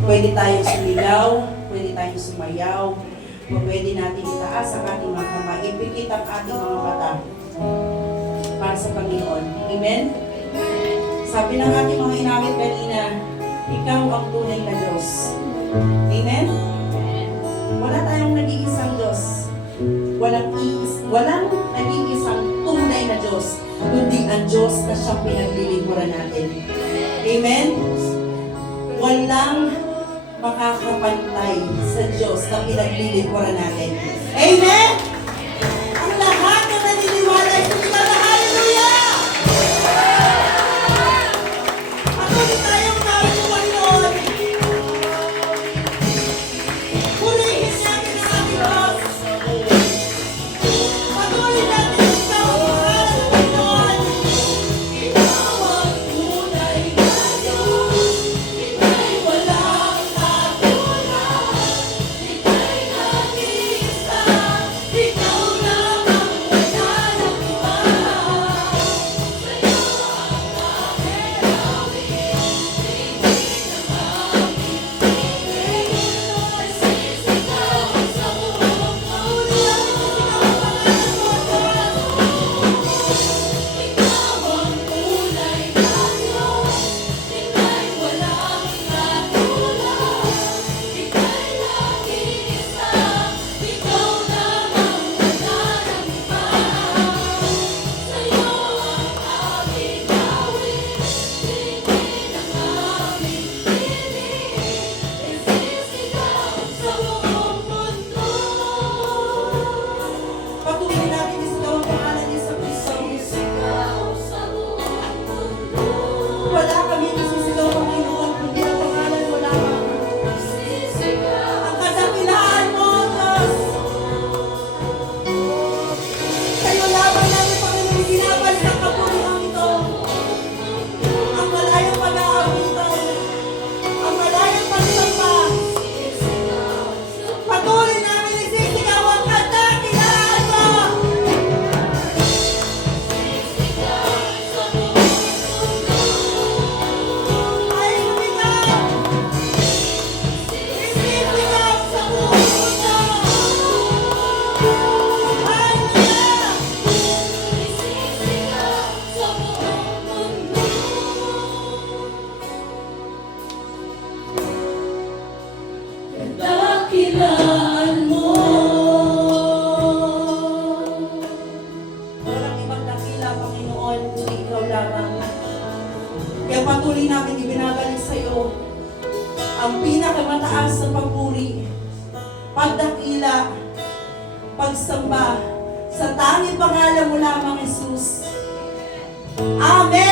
Pwede tayong sumilaw, pwede tayong sumayaw, o pwede natin itaas ang ating mga kamay, ipikit ang ating mga mata para sa Panginoon. Amen? Sabi ng ating mga inawit kanina, ikaw ang tunay na Diyos. Amen? Wala tayong nag-iisang Diyos. Walang nag-iisang tunay na Diyos, kundi ang Diyos na siyang pinaglilingkuran natin. Amen? Walang makakapantay sa Diyos na pinaglilingkuran natin. Amen? Ang lahat na naniniwala ay sumita na hallelujah! Patuloy tayong tawag ng Panginoon. Purihin natin ang ating Diyos. Patuloy natin ang tawag ng Panginoon. Ikaw ang tunay na Diyos. Ika'y walang katulad. Ika'y nag-iisa. Ikaw lang ang wala ng iba. Sa'yo ang aking gawin. Tingin ang aming tingin. Nagsisigaw sa buong mundo. Ikaw ang tunay na Diyos. Ika'y walang katulad. Ika'y nag-iisa. Ikaw lang ang wala ng iba. Sa'yo ang aming gawin. Tingin ang aming tinig. Nagsisigaw sa buong mundo. Patuloy natin isigaw ang pangalan niya sa Kristo. Nagsisigaw sa buong mundo. Wala kami isisigaw, Panginoon, kundi ang pangalan mo lamang. Nagsisigaw ang kadakilaan mo, Diyos. Sa'yo lamang namin, Panginoon, binabalik ang kapurihan ito. Ang malayang pag-aabutan. Ang malayang pagsamba. Patuloy namin isisigaw ang kadakilaan mo. Ay, lumigaw! Isisigaw sa buong mundo! Hallelujah! Isisigaw sa buong mundo! Kadakilaan mo. Walang ibang dakila, Panginoon, kundi ikaw lamang. Kaya patuloy namin ibinabalik sa iyo ang pinakamataas na papuri, pagdakila, pagsamba sa tanging pangalan mo lamang, Jesus. Amen!